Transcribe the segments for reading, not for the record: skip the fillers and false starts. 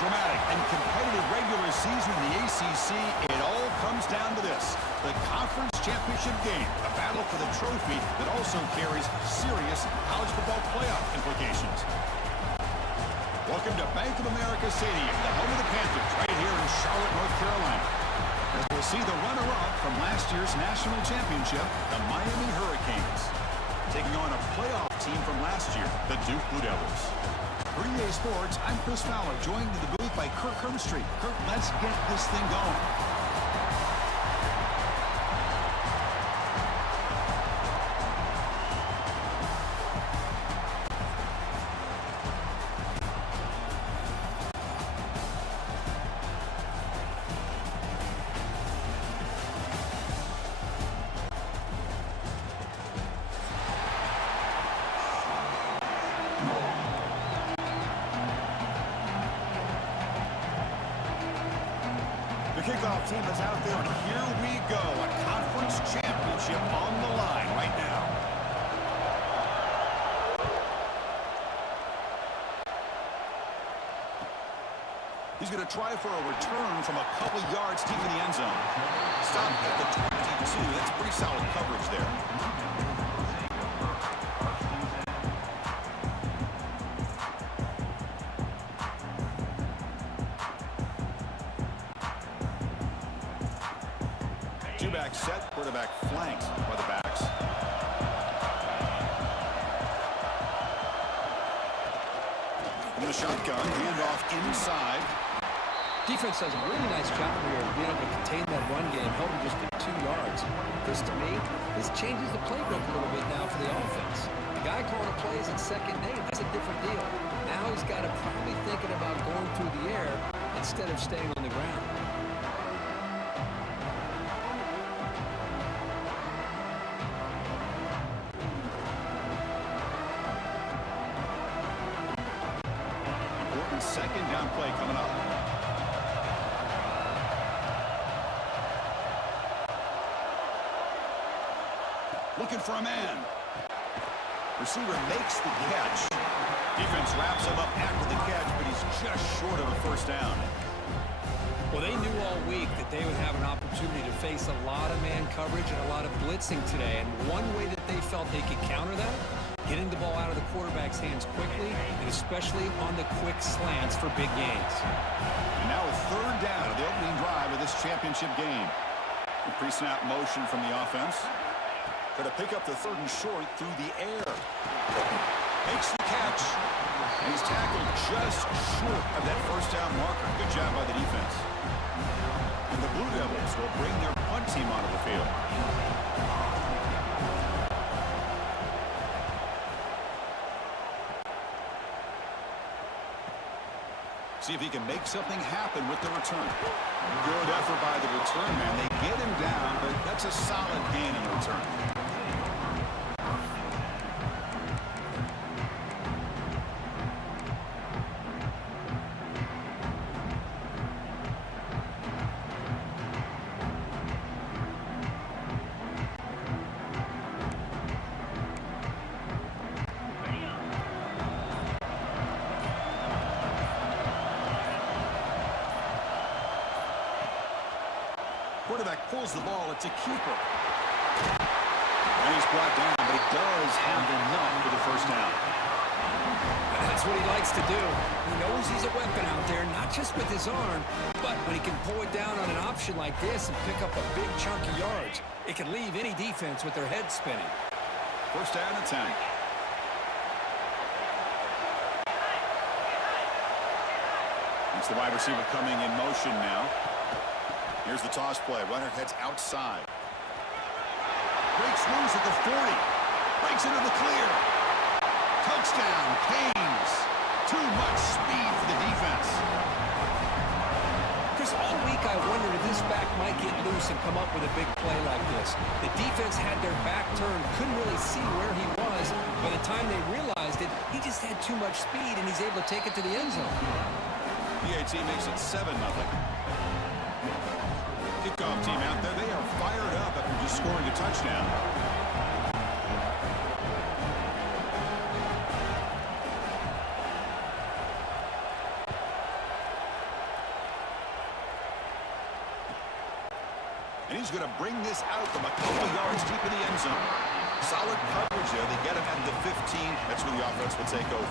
dramatic and competitive regular season in the ACC, it all comes down to this: the conference championship game, a battle for the trophy that also carries serious college football playoff implications. Welcome to Bank of America Stadium, the home of the Panthers, right here in Charlotte, North Carolina. As we'll see the runner-up from last year's national championship, the Miami Hurricanes, taking on a playoff team from last year, the Duke Blue Devils. For EA Sports, I'm Chris Fowler, joined in the booth by Kirk Herbstreit. Kirk, let's get this thing going. Kickoff team is out there, and here we go. A conference championship on the line right now. He's going to try for a return from a couple yards deep in the end zone. Stop at the 22. That's pretty solid coverage there. Two-back set, quarterback flanked by the backs. In the shotgun, handoff inside. Defense does a really nice job here of being able to contain that run game, help him just get 2 yards. This, to me, this changes the playbook a little bit now for the offense. The guy calling plays in second and 8, that's a different deal. Now he's got to probably thinking about going through the air instead of staying on the ground. Second down play coming up. Looking for a man. Receiver makes the catch. Defense wraps him up after the catch, but he's just short of a first down. Well, they knew all week that they would have an opportunity to face a lot of man coverage and a lot of blitzing today. And one way that they felt they could counter that, getting the ball out of the quarterback's hands quickly, and especially on the quick slants for big gains. And now a third down of the opening drive of this championship game. The pre-snap motion from the offense. Going to pick up the third and short through the air. Makes the catch. And he's tackled just short of that first down marker. Good job by the defense. And the Blue Devils will bring their punt team onto the field. See if he can make something happen with the return. Good effort by the return man. They get him down, but that's a solid gain in the return. Quarterback pulls the ball. It's a keeper. And he's brought down, but he does have enough for the first down. That's what he likes to do. He knows he's a weapon out there, not just with his arm, but when he can pull it down on an option like this and pick up a big chunk of yards, it can leave any defense with their head spinning. First down and 10. It's the wide receiver coming in motion now. Here's the toss play. Runner heads outside. Breaks loose at the 40. Breaks into the clear. Touchdown, Canes. Too much speed for the defense. Chris, all week I wondered if this back might get loose and come up with a big play like this. The defense had their back turned, couldn't really see where he was. By the time they realized it, he just had too much speed, and he's able to take it to the end zone. PAT makes it 7-0. Kickoff team out there, they are fired up after just scoring a touchdown. he's going to bring this out from a couple yards deep in the end zone. Solid coverage there. They get him at the 15. That's where the offense will take over.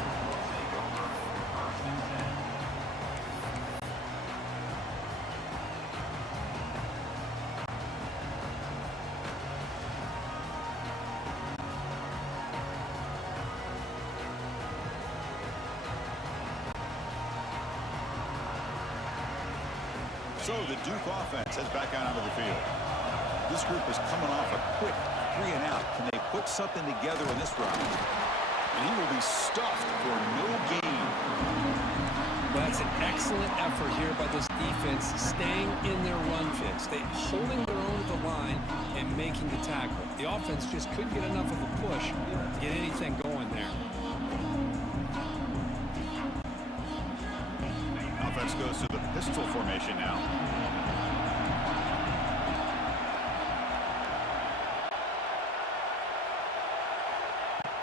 So the Duke offense heads back out onto the field. This group is coming off a quick 3-and-out. Can they put something together in this round? And he will be stuffed for no gain. That's an excellent effort here by this defense, staying in their run fix. They holding their own at the line and making the tackle. The offense just couldn't get enough of a push to get anything going there. Offense goes to the pistol formation now.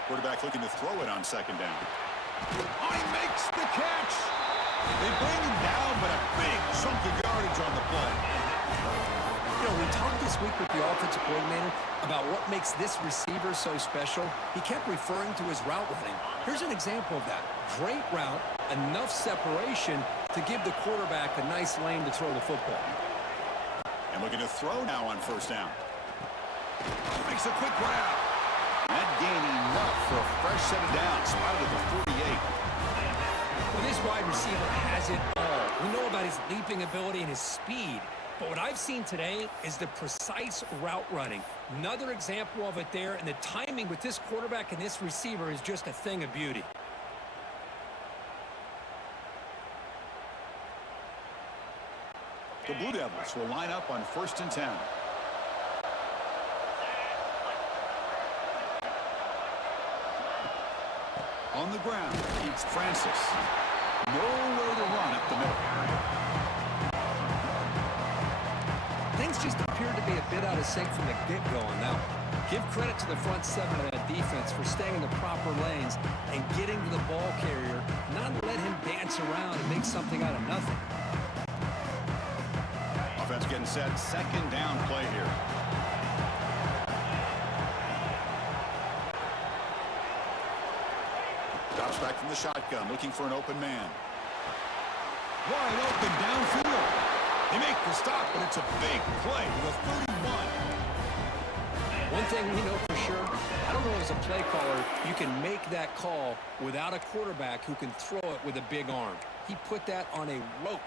Quarterback looking to throw it on second down. Oh, he makes the catch. They bring him down, but a big chunk of yardage on the play. You know, we talked this week with the offensive coordinator about what makes this receiver so special. He kept referring to his route running. Here's an example of that. Great route, enough separation to give the quarterback a nice lane to throw the football. And looking to throw now on first down. Makes a quick grab. That gain enough for a fresh set of downs. Spotted at the 48. Well, this wide receiver has it all. We know about his leaping ability and his speed. But what I've seen today is the precise route running. Another example of it there, and the timing with this quarterback and this receiver is just a thing of beauty. The Blue Devils will line up on 1st and 10. On the ground, it's Francis. Nowhere to run up the middle. Things just appeared to be a bit out of sync from the get-go on that one. Give credit to the front seven of that defense for staying in the proper lanes and getting to the ball carrier, not let him dance around and make something out of nothing. Offense getting set. Second down play here. Drops back from the shotgun, looking for an open man. Wide open downfield. They make the stop, but it's a big play with a 31. One thing we know for sure, I don't know as a play caller, you can make that call without a quarterback who can throw it with a big arm. He put that on a rope.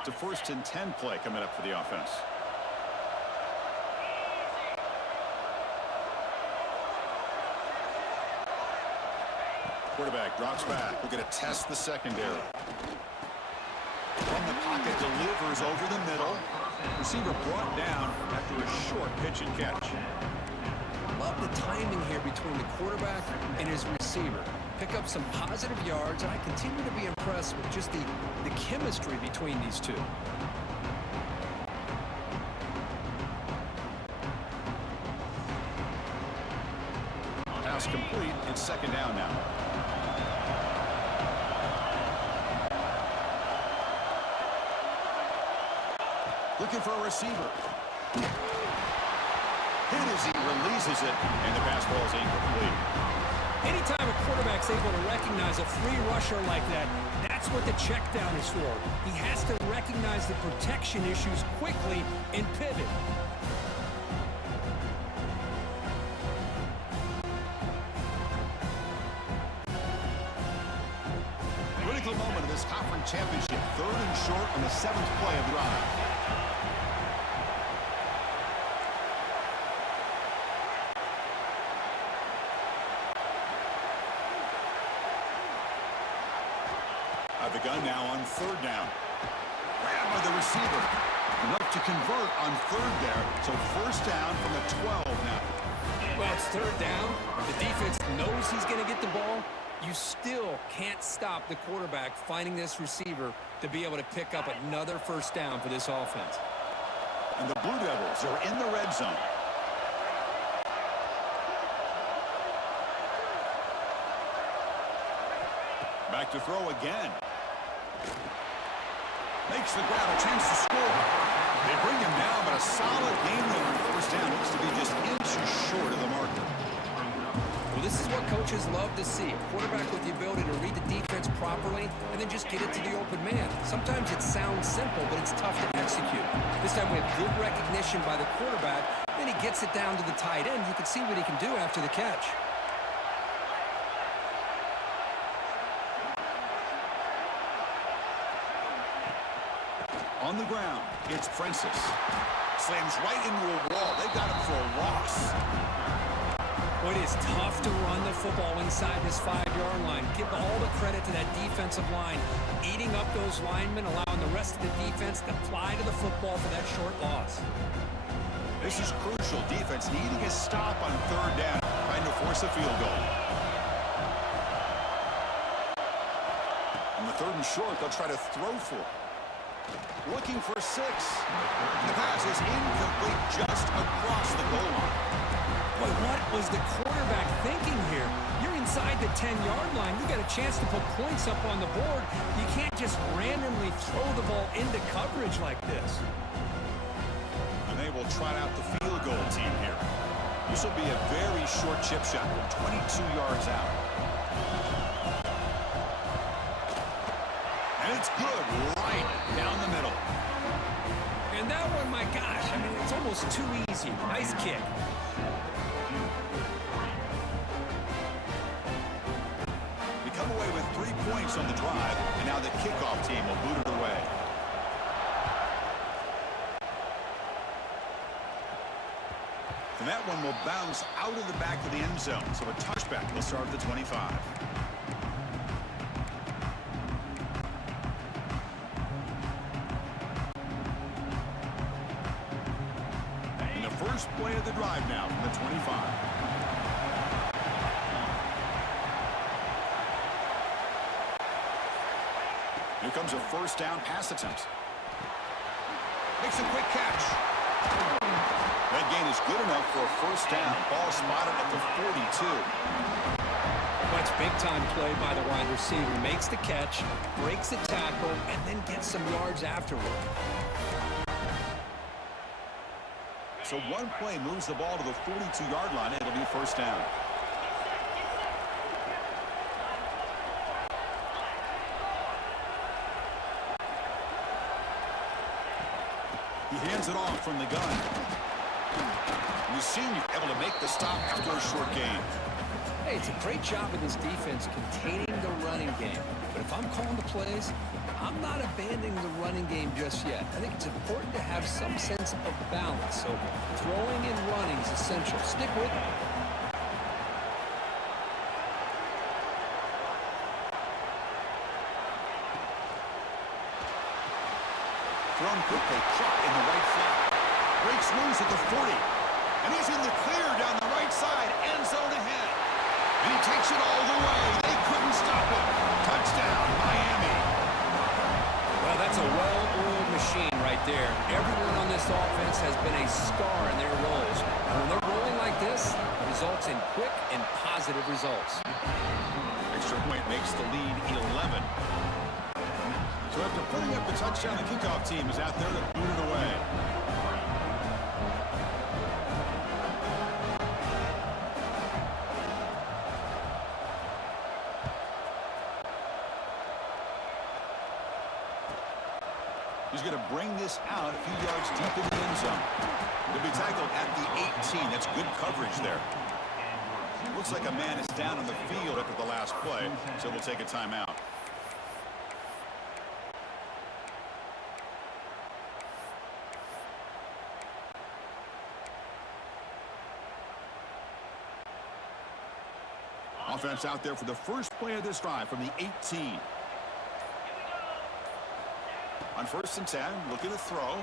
It's a 1st and 10 play coming up for the offense. Quarterback drops back. We're going to test the secondary. From the pocket, delivers over the middle. Receiver brought down after a short pitch and catch. Love the timing here between the quarterback and his receiver. Pick up some positive yards, and I continue to be impressed with just the chemistry between these two. Pass complete. It's second down now. Looking for a receiver. Hit as he releases it, and the pass ball is incomplete. Anytime a quarterback's able to recognize a free rusher like that, that's what the check down is for. He has to recognize the protection issues quickly and pivot. Critical moment of this conference championship. 3rd and short on the 7th play of the drive. The gun now on 3rd down. Grab by the receiver. Enough to convert on 3rd there. So 1st down from the 12 now. Well, it's 3rd down. The defense knows he's going to get the ball. You still can't stop the quarterback finding this receiver to be able to pick up another 1st down for this offense. And the Blue Devils are in the red zone. Back to throw again. Makes the grab, a chance to score. They bring him down, but a solid game there on first down. Looks to be just inches short of the marker. Well, this is what coaches love to see. A quarterback with the ability to read the defense properly and then just get it to the open man. Sometimes it sounds simple, but it's tough to execute. This time we have good recognition by the quarterback. Then he gets it down to the tight end. You can see what he can do after the catch. On the ground, it's Francis. Slams right into a wall. They got him for a loss. Well, it is tough to run the football inside this 5-yard line. Give all the credit to that defensive line, eating up those linemen, allowing the rest of the defense to fly to the football for that short loss. This is crucial. Defense needing a stop on third down, trying to force a field goal. On the third and short, they'll try to throw for it. Looking for 6. The pass is incomplete just across the goal line. Boy, what was the quarterback thinking here? You're inside the 10-yard line. You got a chance to put points up on the board. You can't just randomly throw the ball into coverage like this. And they will trot out the field goal team here. This will be a very short chip shot, 22 yards out. And it's good, right down the middle. And that one, my gosh, I mean, it's almost too easy. Nice kick. We come away with 3 points on the drive, and now the kickoff team will boot it away. And that one will bounce out of the back of the end zone, so a touchback will start at the 25. First play of the drive now from the 25. Here comes a first down pass attempt. Makes a quick catch. That gain is good enough for a first down. Ball spotted at the 42. That's big-time play by the wide receiver. Makes the catch, breaks the tackle, and then gets some yards afterward. So one play moves the ball to the 42-yard line. It'll be first down. He hands it off from the gun. And you've seen you able to make the stop after a short gain. Hey, it's a great job of this defense containing the running game. But if I'm calling the plays, I'm not abandoning the running game just yet. I think it's important to have some sense of balance. So throwing and running is essential. Stick with it. Thrown quickly, caught in the right flat. Breaks loose at the 40. And he's in the clear down the right side. End zone ahead. And he takes it all the way. They couldn't stop him. Touchdown, Miami. Well, that's a well-oiled machine right there. Everyone on this offense has been a star in their roles. And when they're rolling like this, it results in quick and positive results. Extra point makes the lead 11. So after putting up the touchdown, the kickoff team is out there to boot it away. He's going to bring this out a few yards deep in the end zone. He'll be tackled at the 18. That's good coverage there. Looks like a man is down on the field after the last play, so we'll take a timeout. Offense out there for the first play of this drive from the 18. On first and 10, looking to throw.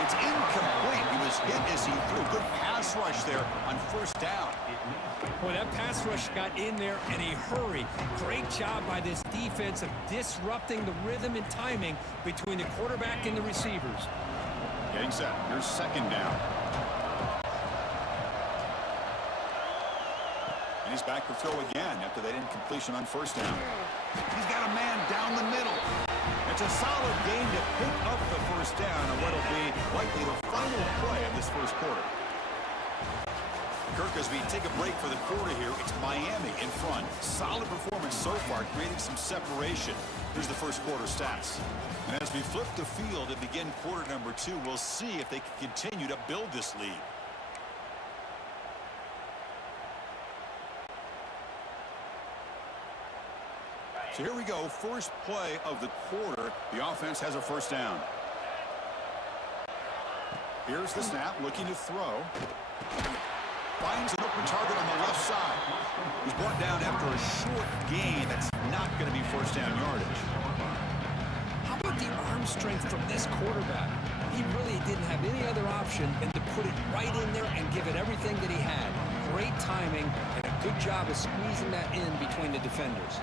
It's incomplete. He was hit as he threw. Good pass rush there on first down. Boy, that pass rush got in there in a hurry. Great job by this defense of disrupting the rhythm and timing between the quarterback and the receivers. Getting set. Here's second down. And he's back to throw again after that incompletion on first down. He's got a man down the middle. It's a solid game to pick up the first down on what will be likely the final play of this first quarter. Kirk, as we take a break for the quarter here, it's Miami in front. Solid performance so far, creating some separation. Here's the first quarter stats. And as we flip the field and begin quarter number 2, we'll see if they can continue to build this lead. So here we go, first play of the quarter. The offense has a first down. Here's the snap, looking to throw. Finds an open target on the left side. He's brought down after a short gain. That's not going to be first down yardage. How about the arm strength from this quarterback? He really didn't have any other option than to put it right in there and give it everything that he had. Great timing and a good job of squeezing that in between the defenders.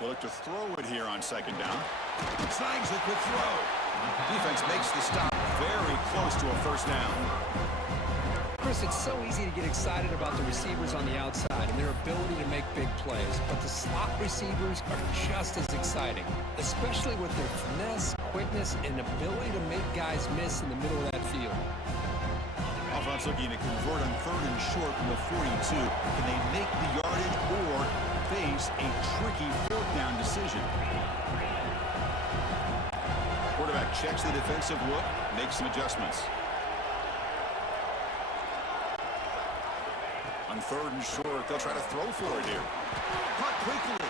They'll look to throw it here on second down. Snags the quick throw. Defense makes the stop very close to a first down. Chris, it's so easy to get excited about the receivers on the outside and their ability to make big plays, but the slot receivers are just as exciting, especially with their finesse, quickness, and ability to make guys miss in the middle of that field. Offense looking to convert on third and short from the 42. Can they make the yardage or face a tricky fourth down decision? Quarterback checks the defensive look, makes some adjustments. On third and short, they'll try to throw for it here. Caught quickly.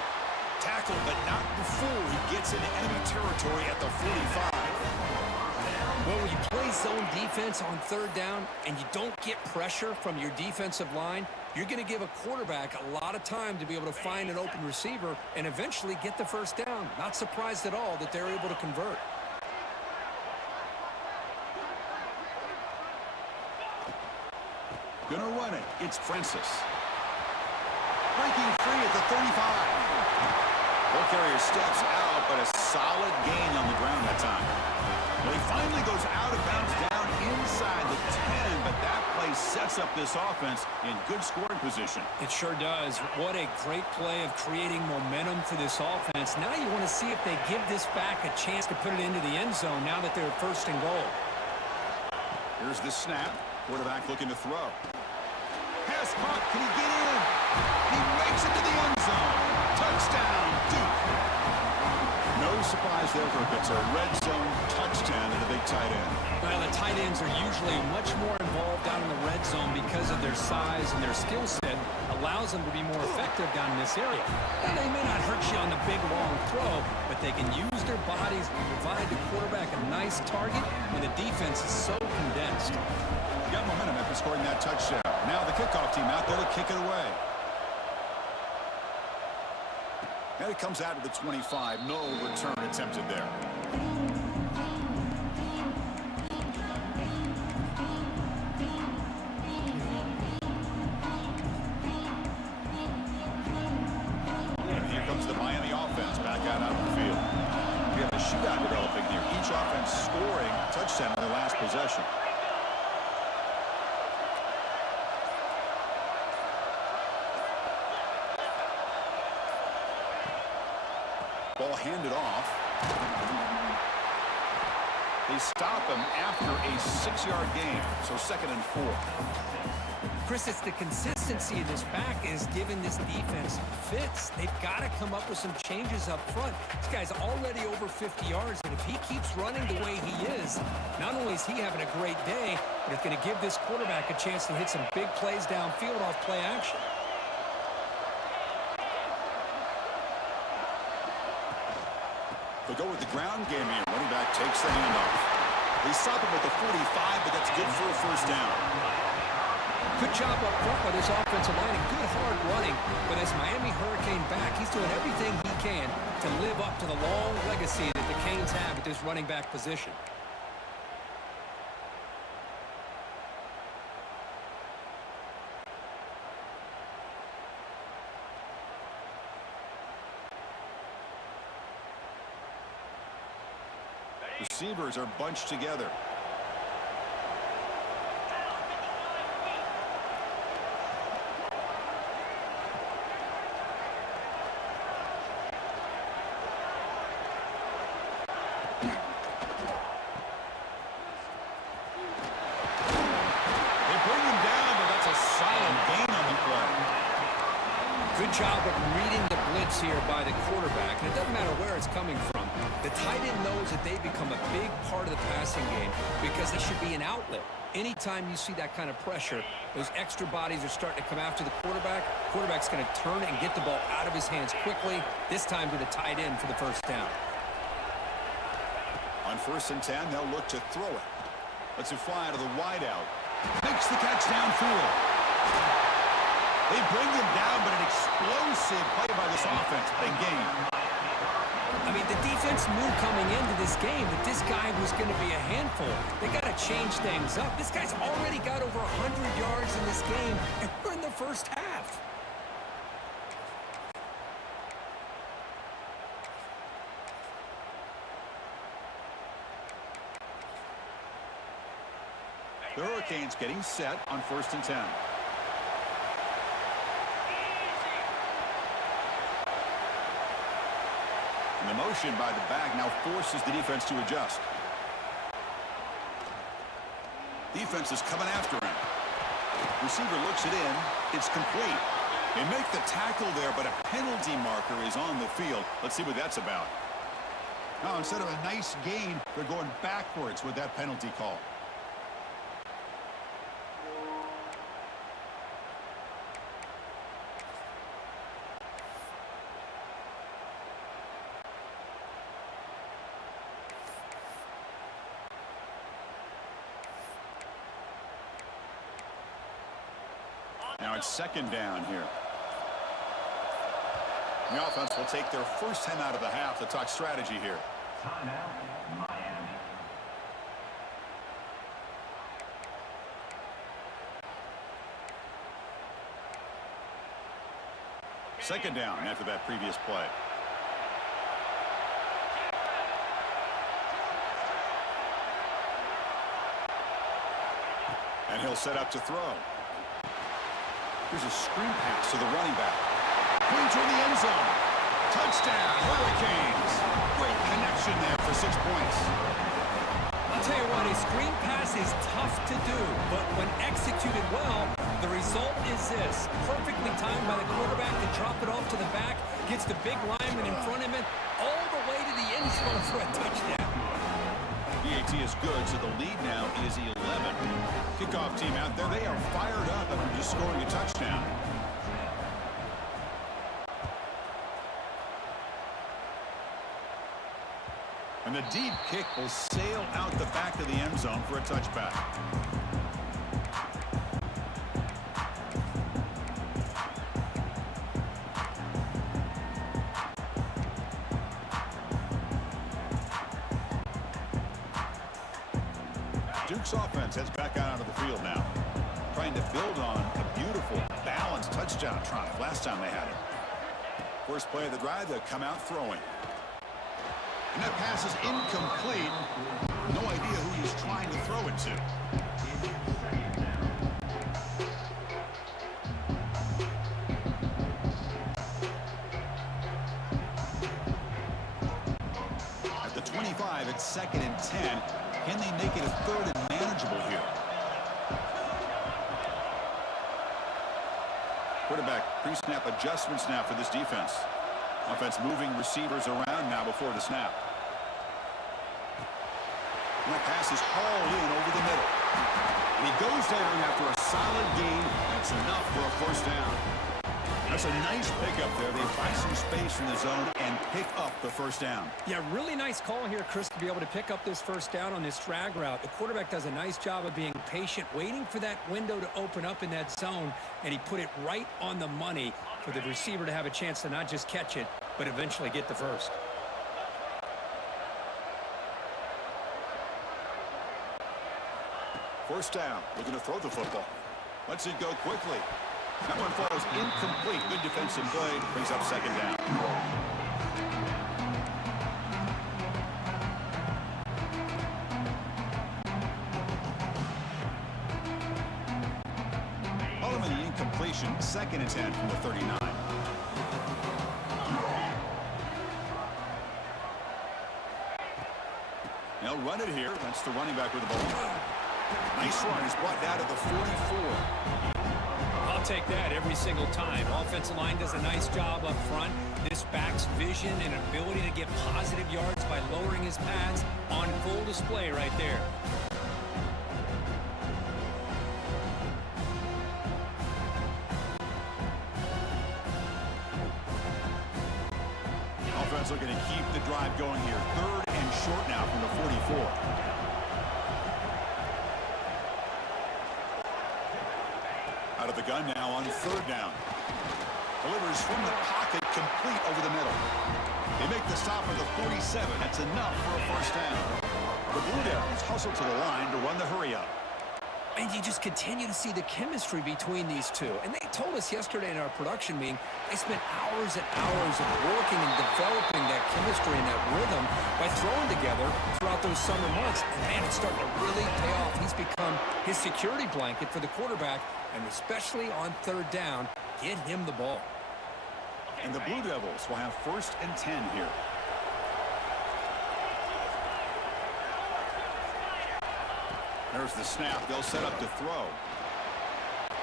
Tackled, but not before he gets into enemy territory at the 45. Well, when you play zone defense on third down and you don't get pressure from your defensive line, you're going to give a quarterback a lot of time to be able to find an open receiver and eventually get the first down. Not surprised at all that they're able to convert. Gonna run it. It's Francis. Breaking free at the 35. Ball carrier steps out, but a solid gain on the ground that time. Well, he finally goes out of bounds down inside the 10, but that play sets up this offense in good scoring position. It sure does. What a great play of creating momentum for this offense. Now you want to see if they give this back a chance to put it into the end zone now that they're first and goal. Here's the snap. Quarterback looking to throw. Pass caught. Can he get in? He makes it to the end zone. Touchdown, Duke. No surprise there, Kirk. It's a red zone touchdown to the big tight end. Well, the tight ends are usually much more involved down in the red zone because of their size and their skill set allows them to be more effective down in this area. And they may not hurt you on the big, long throw, but they can use their bodies to provide the quarterback a nice target when the defense is so condensed. He got momentum after scoring that touchdown. Now the kickoff team out there to kick it away. And it comes out to the 25. No return attempted there. And here comes the Miami offense back out on the field. We have a shootout developing here. Each offense scoring a touchdown on their last possession. Ball handed off. They stop him after a 6-yard gain, so 2nd and 4. Chris, it's the consistency of this back is giving this defense fits. They've got to come up with some changes up front. This guy's already over 50 yards, and if he keeps running the way he is, not only is he having a great day, but it's going to give this quarterback a chance to hit some big plays downfield off play action. They'll go with the ground game here. Running back takes the handoff. They stop him at the 45, but that's good for a first down. Good job up front by this offensive line and good hard running. But as Miami Hurricane back, he's doing everything he can to live up to the long legacy that the Canes have at this running back position. Receivers are bunched together. job of reading the blitz here by the quarterback. And it doesn't matter where it's coming from. The tight end knows that they've become a big part of the passing game because they should be an outlet. Anytime you see that kind of pressure, those extra bodies are starting to come after the quarterback. Quarterback's going to turn and get the ball out of his hands quickly, this time to the tight end for the first down. On 1st and 10, they'll look to throw it. Lets it fly to the wideout. Makes the catch downfield. They bring him down, but an explosive play by this offense. Big game. I mean, the defense knew coming into this game that this guy was going to be a handful. They got to change things up. This guy's already got over 100 yards in this game, and we're in the first half. The Hurricanes getting set on 1st and 10. And the motion by the back now forces the defense to adjust. Defense is coming after him. Receiver looks it in. It's complete. They make the tackle there, but a penalty marker is on the field. Let's see what that's about. Now, instead of a nice gain, they're going backwards with that penalty call. Now it's 2nd down here. The offense will take their first time out of the half to talk strategy here. Timeout, Miami. Second down after that previous play. And he'll set up to throw. Here's a screen pass to the running back. Going toward the end zone. Touchdown, Hurricanes. Great connection there for 6 points. I'll tell you what, a screen pass is tough to do, but when executed well, the result is this. Perfectly timed by the quarterback to drop it off to the back, gets the big lineman in front of him, all the way to the end zone for a touchdown. PAT is good, so the lead now is 11. Kickoff team out there, they are fired up after just scoring a touchdown. And the deep kick will sail out the back of the end zone for a touchback. Duke's offense heads back out onto the field now, trying to build on a beautiful, balanced touchdown drive last time they had it. First play of the drive, they'll come out throwing. And that pass is incomplete. No idea who he's trying to throw it to. At the 25, it's 2nd and 10. Can they make it a 3rd and manageable here? Quarterback pre-snap adjustments now for this defense. Offense moving receivers around now before the snap. And that pass is hauled in over the middle. And he goes down after a solid gain. That's enough for a first down. That's a nice pickup there. They find some space in the zone and pick up the first down. Yeah, really nice call here, Chris, to be able to pick up this first down on this drag route. The quarterback does a nice job of being patient, waiting for that window to open up in that zone, and he put it right on the money for the receiver to have a chance to not just catch it, but eventually get the first. First down, looking to throw the football. Lets it go quickly. That one falls incomplete. Good defensive play. Brings up 2nd down. Following the incompletion, 2nd and 10 from the 39. They'll run it here. That's the running back with the ball. Nice run. He's brought down to the 44. I'll take that every single time. Offensive line does a nice job up front. This back's vision and ability to get positive yards by lowering his pads on full display right there. Offense looking to keep the drive going here. 3rd and short now from the 44. Out of the gun now on 3rd down. Delivers from the pocket, complete over the middle. They make the stop at the 47. That's enough for a 1st down. The Blue Devils hustle to the line to run the hurry up. And you just continue to see the chemistry between these two. And they told us yesterday in our production meeting, they spent hours and hours of working and developing that chemistry and that rhythm by throwing together throughout those summer months. And man, it's starting to really pay off. He's become his security blanket for the quarterback, and especially on 3rd down, get him the ball. And the Blue Devils will have 1st and 10 here. There's the snap. They'll set up to throw.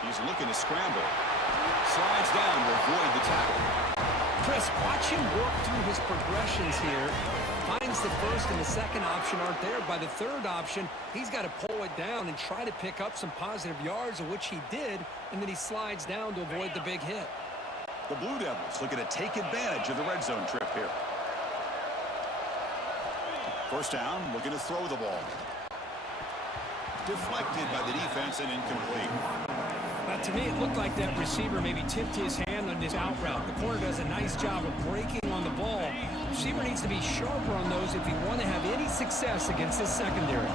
He's looking to scramble. Slides down to avoid the tackle. Chris, watch him work through his progressions here. Finds the 1st and the 2nd option aren't there. By the 3rd option, he's got to pull it down and try to pick up some positive yards, of which he did, and then he slides down to avoid the big hit. The Blue Devils looking to take advantage of the red zone trip here. 1st down, looking to throw the ball. Deflected by the defense and incomplete. Now, to me, it looked like that receiver maybe tipped his hand on this out route. The corner does a nice job of breaking on the ball. The receiver needs to be sharper on those if you want to have any success against this secondary.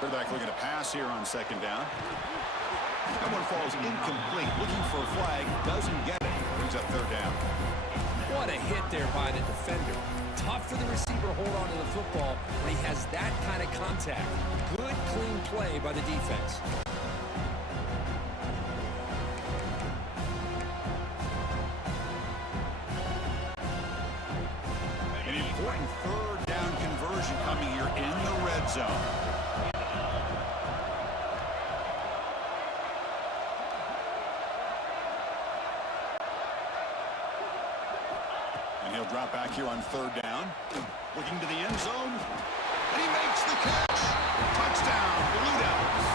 Quarterback looking to pass here on 2nd down. That one falls incomplete. Looking for a flag. Doesn't get it. Brings up 3rd down. What a hit there by the defender. Tough for the receiver to hold on to the football when he has that kind of contact. Good, clean play by the defense. An important 3rd down conversion coming here in the red zone. And he'll drop back here on 3rd down. Looking to the end zone. And he makes the catch. Touchdown, Blue Devils.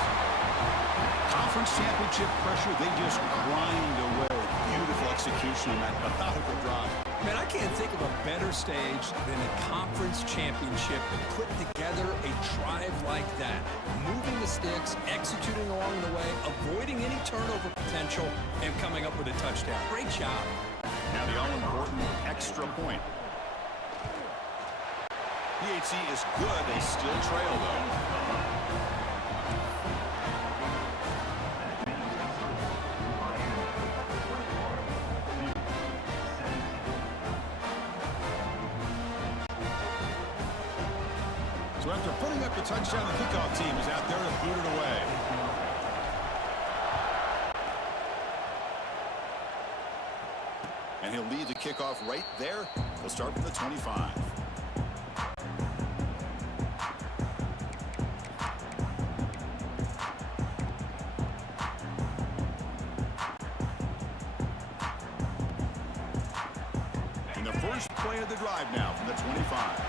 Conference championship pressure, they just grind away. Beautiful execution on that methodical drive. Man, I can't think of a better stage than a conference championship to put together a drive like that. Moving the sticks, executing along the way, avoiding any turnover potential, and coming up with a touchdown. Great job. Now the all-important extra point. PHC is good. They still trail, though. So after putting up the touchdown, the kickoff team is out there to boot it away. And he'll lead the kickoff right there. He'll start from the 25. And the first play of the drive now from the 25.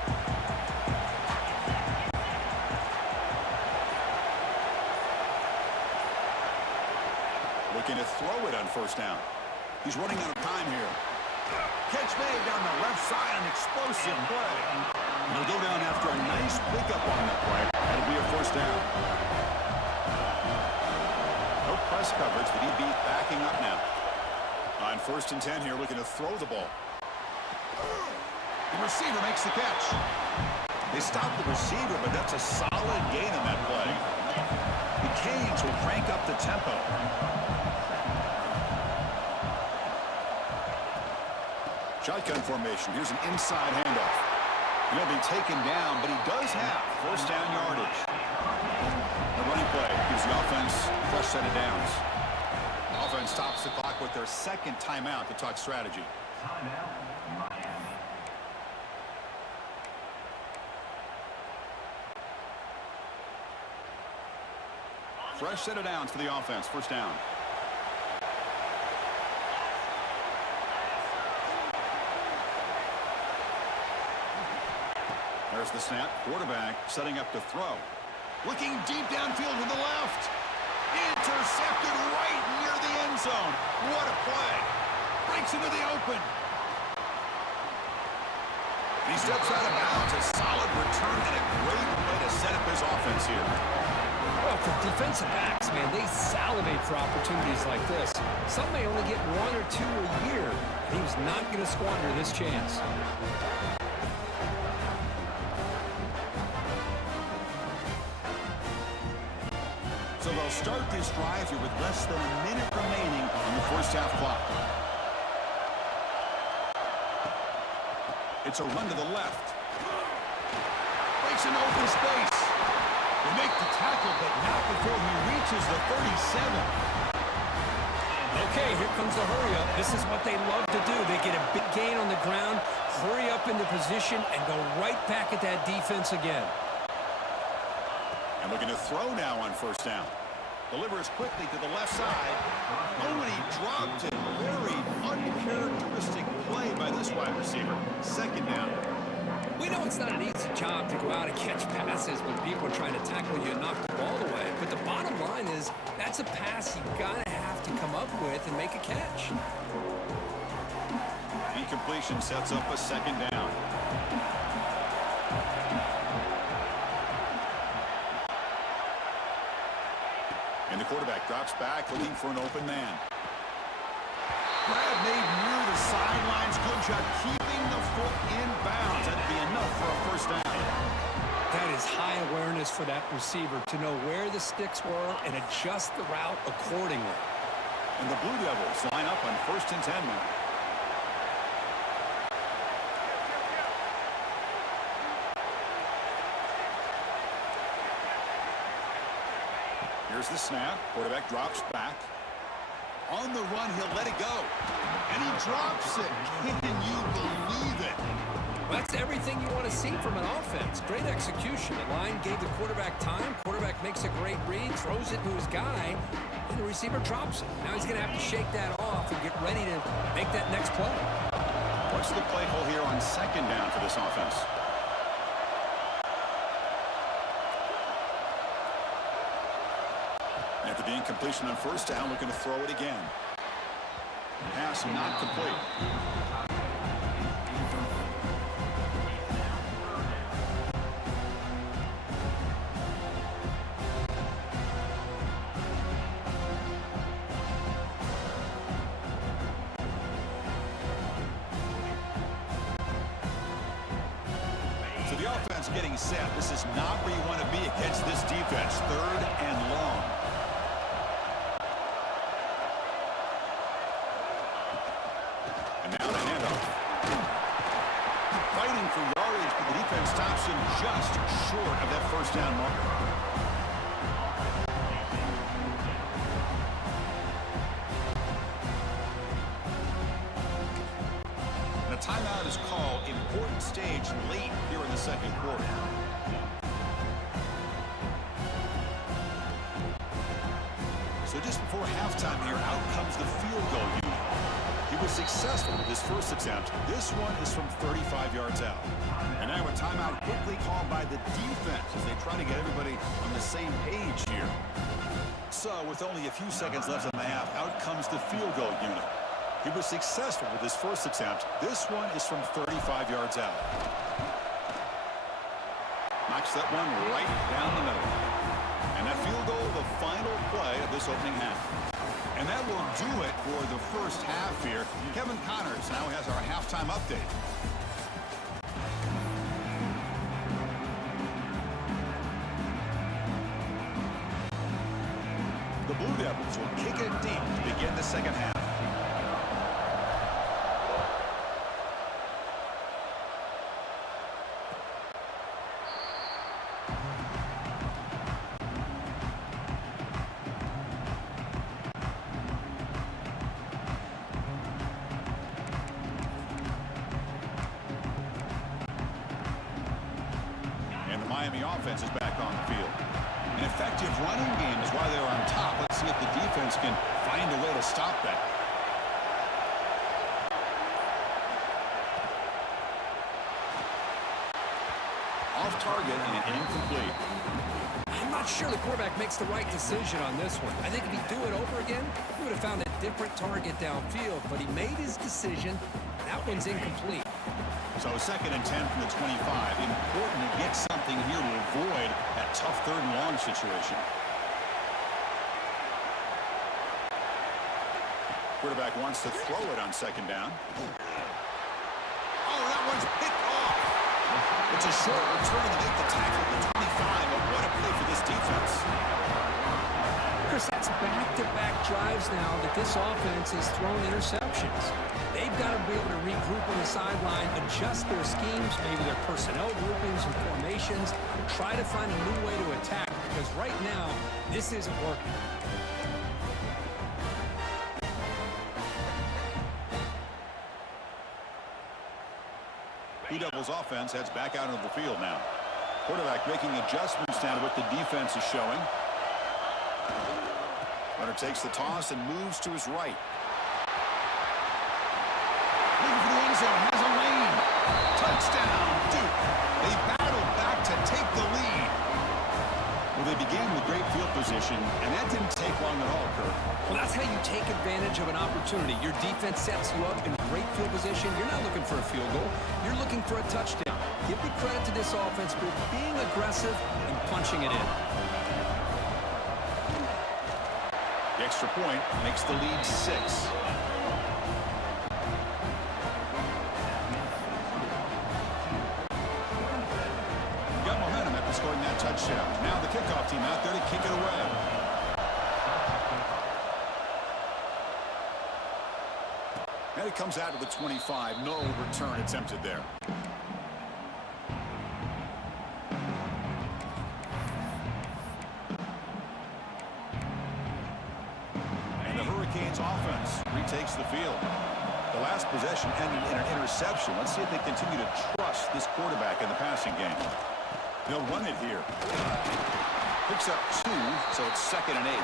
Looking to throw it on 1st down. He's running out of time here. Catch made down the left side, an explosive play. And he'll go down after a nice pickup on that play. That'll be a 1st down. No press coverage, but he'd be backing up now. On 1st and 10 here, looking to throw the ball. The receiver makes the catch. They stop the receiver, but that's a solid gain on that play. The Canes will crank up the tempo. Shotgun formation. Here's an inside handoff. He'll be taken down, but he does have 1st down yardage. The running play gives the offense a fresh set of downs. Offense stops the clock with their 2nd timeout to talk strategy. Timeout, Miami. fresh set of downs for the offense. First down. There's the snap. Quarterback setting up to throw. Looking deep downfield to the left. Intercepted right near the end zone. What a play. Breaks into the open. He steps out of bounds. A solid return and a great way to set up his offense here. Well, for defensive backs, man, they salivate for opportunities like this. Some may only get 1 or 2 a year. He was not going to squander this chance. So they'll start this drive here with less than a minute remaining on the first half clock. It's a run to the left. Breaks an open space. They make the tackle, but not before he reaches the 37. Okay, here comes the hurry up. This is what they love to do. They get a big gain on the ground, hurry up into position, and go right back at that defense again. And looking to throw now on first down. Delivers quickly to the left side. Oh, and he dropped it. Very uncharacteristic play by this wide receiver. Second down. We know it's not an easy job to go out and catch passes when people are trying to tackle you and knock the ball away. But the bottom line is that's a pass you got to have to come up with and make a catch. Incompletion sets up a second down. And the quarterback drops back, looking for an open man. Grab made near the sidelines. Good job keeping the foot in bounds. That'd be enough for a first down. That is high awareness for that receiver to know where the sticks were and adjust the route accordingly. And the Blue Devils line up on 1st and 10 now. Here's the snap. Quarterback drops back. On the run, he'll let it go. And he drops it. Can you believe it? That's everything you want to see from an offense. Great execution. The line gave the quarterback time. Quarterback makes a great read, throws it to his guy, and the receiver drops it. Now he's going to have to shake that off and get ready to make that next play. What's the play call here on second down for this offense? After the incompletion on first down, looking to throw it again. Pass not complete. So the offense getting set. This is not where you want to be against this defense. 3rd and long. Stops him just short of that first down marker. And a timeout is called. Important stage late here in the second quarter. So just before halftime here, out comes the field goal unit. He was successful with his first attempt. This one is from 35 yards out. And now a timeout quickly called by the defense as they try to get everybody on the same page here. So with only a few seconds left in the half, out comes the field goal unit. He was successful with his first attempt. This one is from 35 yards out. Knocks that one right down the middle. And that field goal, the final play of this opening half. And that will do it for the first half here. Kevin Connors now has our halftime update. The Blue Devils will kick it deep to begin the second half. And the Miami offense is back on the field. An effective running game is why they're on top. Let's see if the defense can find a way to stop that. Off target and incomplete. I'm not sure the quarterback makes the right decision on this one. I think if he'd do it over again, he would have found a different target downfield, but he made his decision. That one's incomplete. So 2nd and 10 from the 25. Important to get something here to avoid that tough 3rd and long situation. Quarterback wants to throw it on 2nd down. Oh, that one's picked off. It's a short return to make the tackle at the 25, but what a play for this defense. Chris, that's back-to-back drives now that this offense has thrown interceptions. They've got to be able to regroup on the sideline, adjust their schemes, maybe their personnel groupings and formations, try to find a new way to attack, because right now, this isn't working. Blue Devils offense heads back out into the field now. Quarterback making adjustments now to what the defense is showing. Runner takes the toss and moves to his right. Looking for the end zone, has a lane. Touchdown, Duke. They battle back to take the lead. Well, they began with great field position, and that didn't take long at all, Kirk. Well, that's how you take advantage of an opportunity. Your defense sets you up in great field position. You're not looking for a field goal. You're looking for a touchdown. Give the credit to this offense for being aggressive and punching it in. The extra point makes the lead 6. Got momentum after scoring that touchdown. Now the kickoff team out there to kick it away. And it comes out to the 25. No return attempted there. And the Hurricanes offense retakes the field. The last possession ended in an interception. Let's see if they continue to trust this quarterback in the passing game. They'll run it here. Picks up 2, so it's 2nd and 8.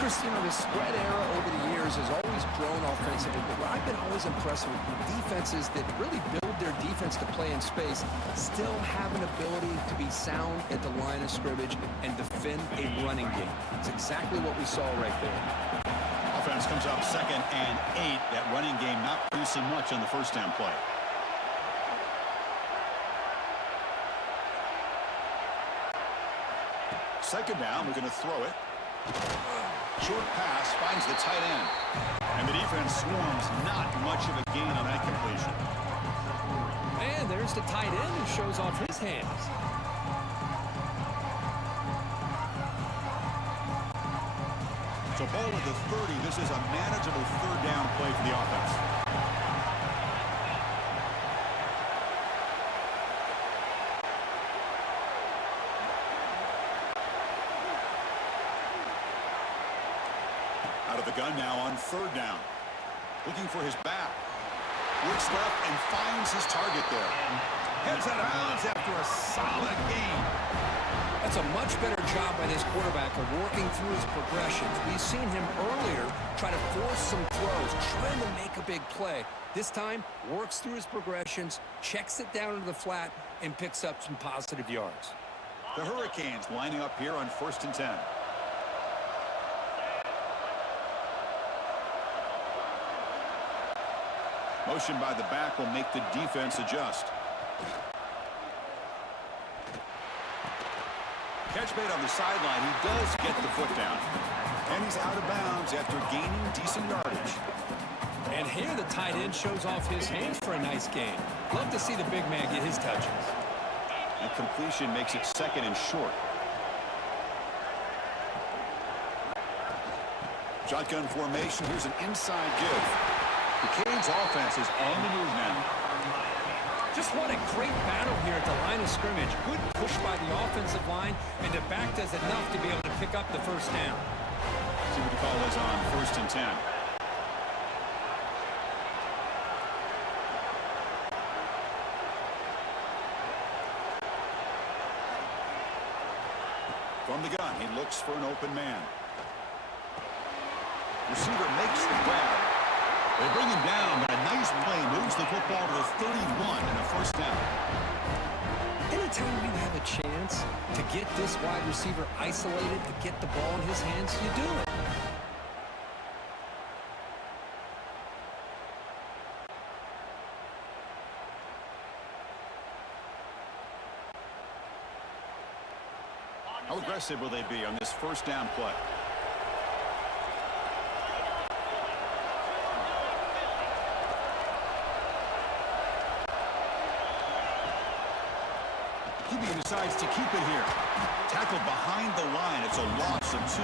Chris, you know, the spread era over the years has always grown offensively, but what I've been always impressed with defenses that really build their defense to play in space still have an ability to be sound at the line of scrimmage and defend a running game. It's exactly what we saw right there. Offense comes up 2nd and 8. That running game not producing much on the first down play. Second down, we're going to throw it. Short pass finds the tight end. And the defense swarms. Not much of a gain on that completion. And there's the tight end who shows off his hands. So ball at the 30. This is a manageable 3rd down play for the offense. Out of the gun now on 3rd down. Looking for his back. Looks left and finds his target there. Heads out of bounds after a solid gain. That's a much better job by this quarterback of working through his progressions. We've seen him earlier try to force some throws, trying to make a big play. This time, works through his progressions, checks it down into the flat, and picks up some positive yards. The Hurricanes lining up here on 1st and 10. Motion by the back will make the defense adjust. Catch made on the sideline. He does get the foot down. And he's out of bounds after gaining decent yardage. And here the tight end shows off his hands for a nice gain. Love to see the big man get his touches. And completion makes it 2nd and short. Shotgun formation. Here's an inside give. The Canes offense is on the move now. Just what a great battle here at the line of scrimmage. Good push by the offensive line, and the back does enough to be able to pick up the first down. See what the call is on 1st and 10. From the gun, he looks for an open man. Receiver makes the grab. They bring him down, but a nice play moves the football to the 31 and a first down. Anytime you have a chance to get this wide receiver isolated, to get the ball in his hands, you do it. How aggressive will they be on this first down play? QB decides to keep it here. Tackled behind the line. It's a loss of 2.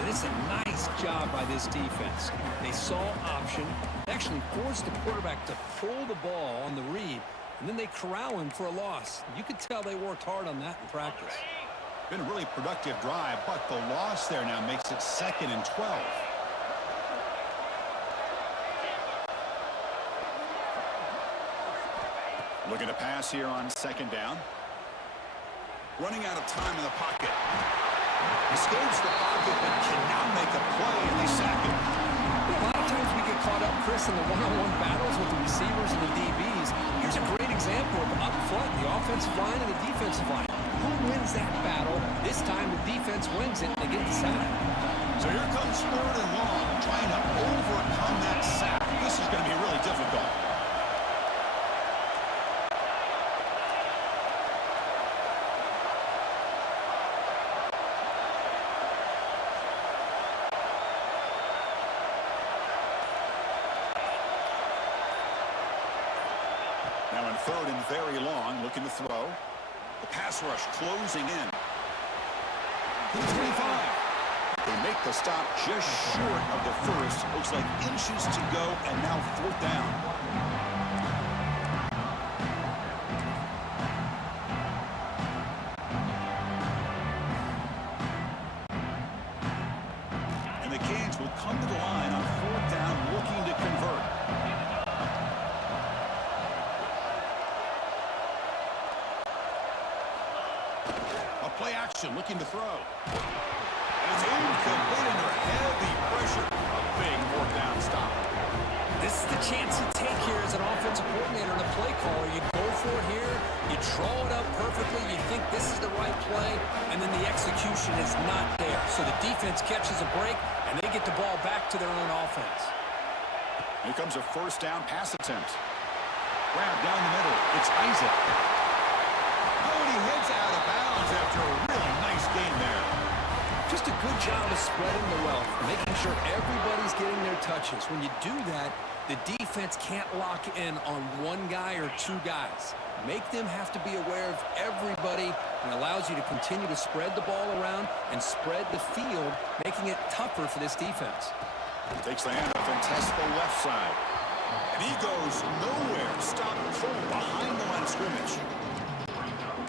And it's a nice job by this defense. They saw option, actually forced the quarterback to pull the ball on the read, and then they corral him for a loss. You could tell they worked hard on that in practice. Been a really productive drive, but the loss there now makes it 2nd and 12. Looking to pass here on 2nd down. Running out of time in the pocket. Escapes the pocket, but cannot make a play, and they sack him. A lot of times we get caught up, Chris, in the one-on-one battles with the receivers and the DBs. Here's a great example of up front, the offensive line and the defensive line. Who wins that battle? This time the defense wins it, and they get the sack. So here comes 3rd and long, trying to overcome that sack. This is going to be really difficult. Now in 3rd and very long, looking to throw. The pass rush closing in. To the 25. They make the stop just short of the first. Looks like inches to go, and now 4th down. And the Canes will come to the line on 4th down, looking to convert. Play action, looking to throw. And it's incomplete under heavy pressure. A big 4th down stop. This is the chance you take here as an offensive coordinator and a play caller. You go for it here, you draw it up perfectly, you think this is the right play, and then the execution is not there. So the defense catches a break, and they get the ball back to their own offense. Here comes a 1st down pass attempt. Grab down the middle. It's Isaac. He heads out of bounds after a really nice game there. Just a good job of spreading the wealth, making sure everybody's getting their touches. When you do that, the defense can't lock in on one guy or 2 guys. Make them have to be aware of everybody, and allows you to continue to spread the ball around and spread the field, making it tougher for this defense. Takes the handoff and tests the left side. And he goes nowhere. Stop cold behind the line of scrimmage.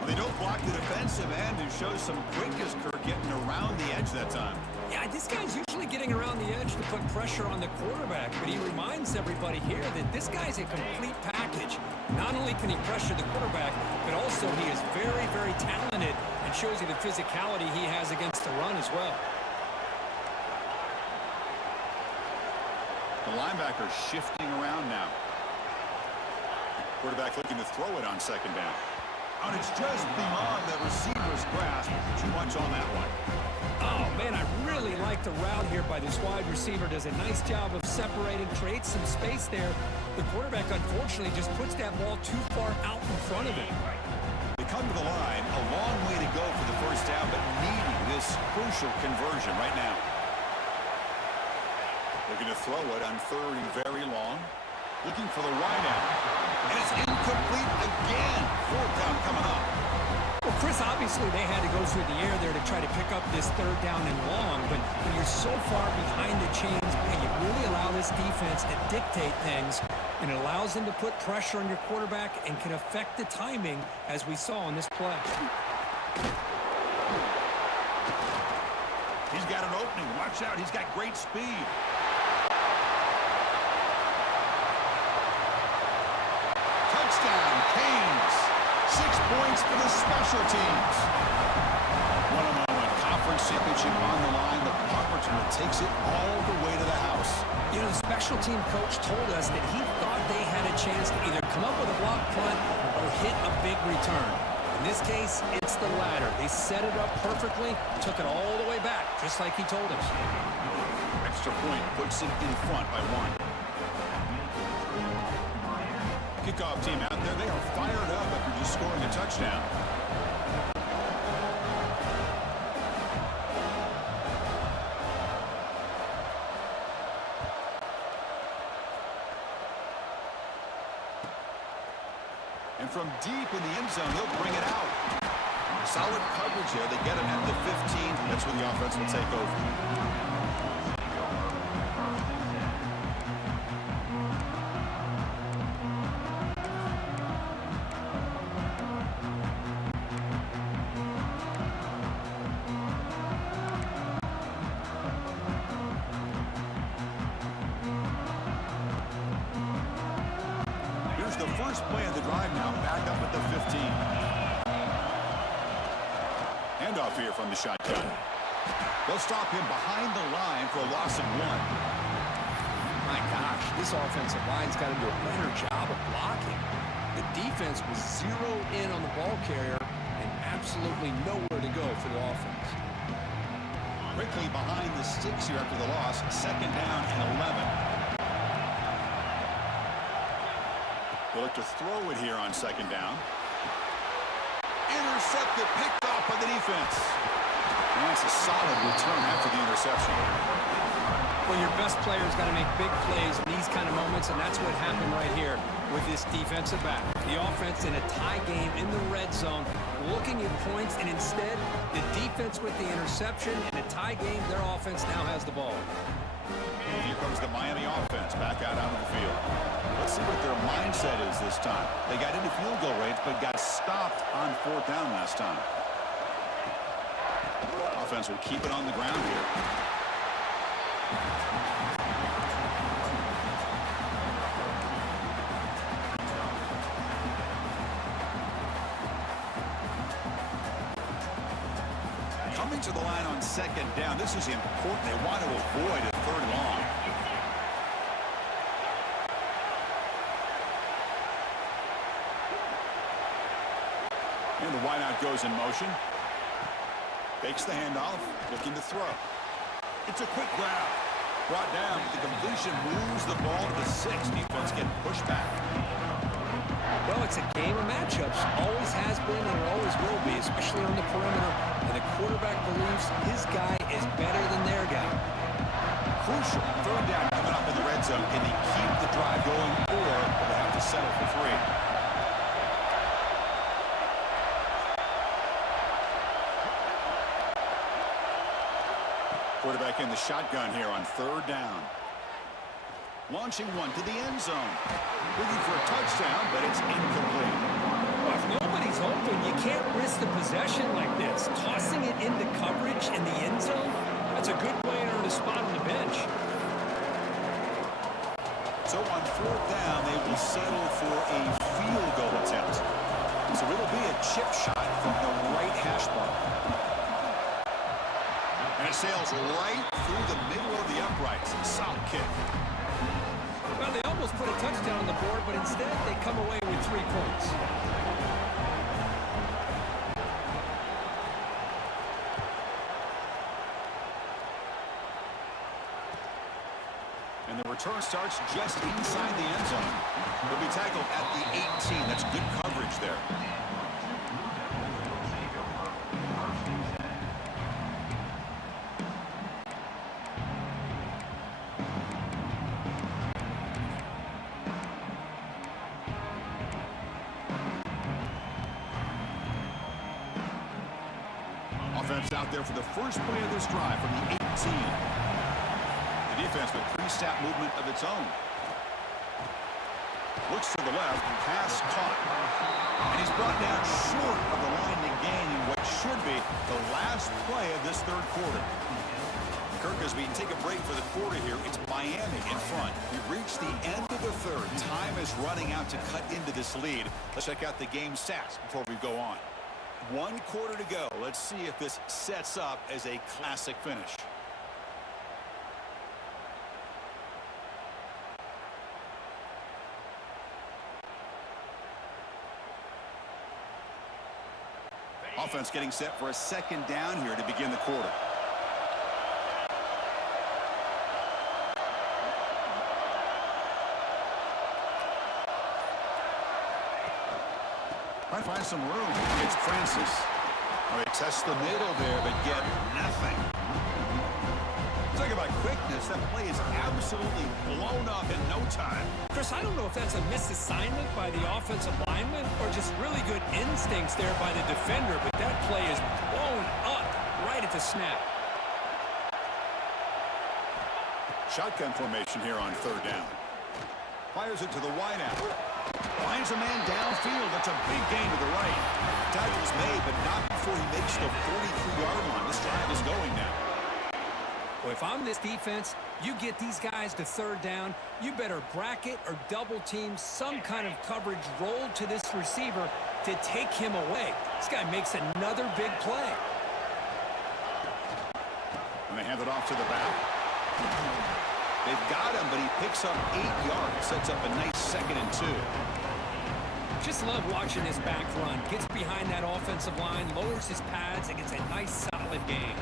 They don't block the defensive end and show some quickness, Kirk, getting around the edge that time. Yeah, this guy's usually getting around the edge to put pressure on the quarterback, but he reminds everybody here that this guy's a complete package. Not only can he pressure the quarterback, but also he is very, very talented and shows you the physicality he has against the run as well. The linebacker shifting around now. Quarterback looking to throw it on 2nd down. And it's just beyond the receiver's grasp. Too much on that one. Oh, man, I really like the route here by this wide receiver. Does a nice job of separating, creates some space there. The quarterback, unfortunately, just puts that ball too far out in front of him. They come to the line. A long way to go for the 1st down, but needing this crucial conversion right now. Looking to throw it on 3rd and very long. Looking for the wideout. And it's incomplete again. 4th down coming up. Well, Chris, obviously they had to go through the air there to try to pick up this 3rd down and long, but when you're so far behind the chains, man, you really allow this defense to dictate things, and it allows them to put pressure on your quarterback and can affect the timing, as we saw on this play. He's got an opening. Watch out. He's got great speed. Touchdown, Canes. 6 points for the special teams. Conference championship on the line. The punt returner takes it all the way to the house. You know, the special team coach told us that he thought they had a chance to either come up with a block punt or hit a big return. In this case, it's the latter. They set it up perfectly, took it all the way back, just like he told us. Extra point puts it in front by 1. Kickoff team out there. They are fired up after just scoring a touchdown. And from deep in the end zone, he'll bring it out. Solid coverage there. They get him at the 15. That's when the offense will take over. The first play of the drive now, back up at the 15. Handoff here from the shotgun. They'll stop him behind the line for a loss of 1. My gosh, this offensive line's got to do a better job of blocking. The defense was zeroed in on the ball carrier and absolutely nowhere to go for the offense. Quickly behind the sticks here after the loss. 2nd down and 11. They'll look to throw it here on 2nd down. Intercepted, picked off by the defense. And it's a solid return after the interception. Well, your best player's got to make big plays in these kind of moments, and that's what happened right here with this defensive back. The offense in a tie game in the red zone, looking at points, and instead, the defense with the interception. In a tie game, their offense now has the ball. Here comes the Miami offense back out onto the field. Let's see what their mindset is this time. They got into field goal range, but got stopped on 4th down last time. Offense will keep it on the ground here. Coming to the line on 2nd down. This is important. They want to avoid a 3rd long. And the wideout goes in motion. Fakes the handoff, looking to throw. It's a quick grab. Brought down, but the completion moves the ball to the 6. Defense getting pushed back. Well, it's a game of matchups. Always has been and it always will be, especially on the perimeter. And the quarterback believes his guy is better than their guy. Crucial 3rd down coming up in the red zone. Can they keep the drive going, or will they have to settle for 3? Quarterback in the shotgun here on 3rd down. Launching one to the end zone. Looking for a touchdown, but it's incomplete. Well, if nobody's open, you can't risk the possession like this. Tossing it into coverage in the end zone, that's a good way to earn a spot on the bench. So on 4th down, they will settle for a field goal attempt. So it'll be a chip shot from the right hash mark. And it sails right through the middle of the uprights. Solid kick. Well, they almost put a touchdown on the board, but instead they come away with 3 points. And the return starts just inside the end zone. He'll be tackled at the 18. That's good coverage there. Offense out there for the first play of this drive from the 18. The defense with pre-snap movement of its own. Looks to the left, pass caught. And he's brought down short of the line to gain what should be the last play of this 3rd quarter. Kirk, as we take a break for the quarter here, it's Miami in front. We've reached the end of the 3rd. Time is running out to cut into this lead. Let's check out the game stats before we go on. 1 quarter to go. Let's see if this sets up as a classic finish. Offense getting set for a second down here to begin the quarter. Trying to find some room. It's Francis. All right, test the middle there, but get nothing. Talk about quickness. That play is absolutely blown up in no time. Chris, I don't know if that's a misassignment by the offensive lineman or just really good instincts there by the defender, but that play is blown up right at the snap. Shotgun formation here on 3rd down. Fires it to the wideout. Finds a man downfield. That's a big gain to the right. Tackle's made, but not before he makes the 43-yard line. This drive is going now. Well, if I'm this defense, you get these guys to 3rd down, you better bracket or double team some kind of coverage rolled to this receiver to take him away. This guy makes another big play. And they hand it off to the back. They've got him, but he picks up 8 yards. Sets up a nice 2nd and 2. Just love watching this back run. Gets behind that offensive line, lowers his pads, and gets a nice solid gain.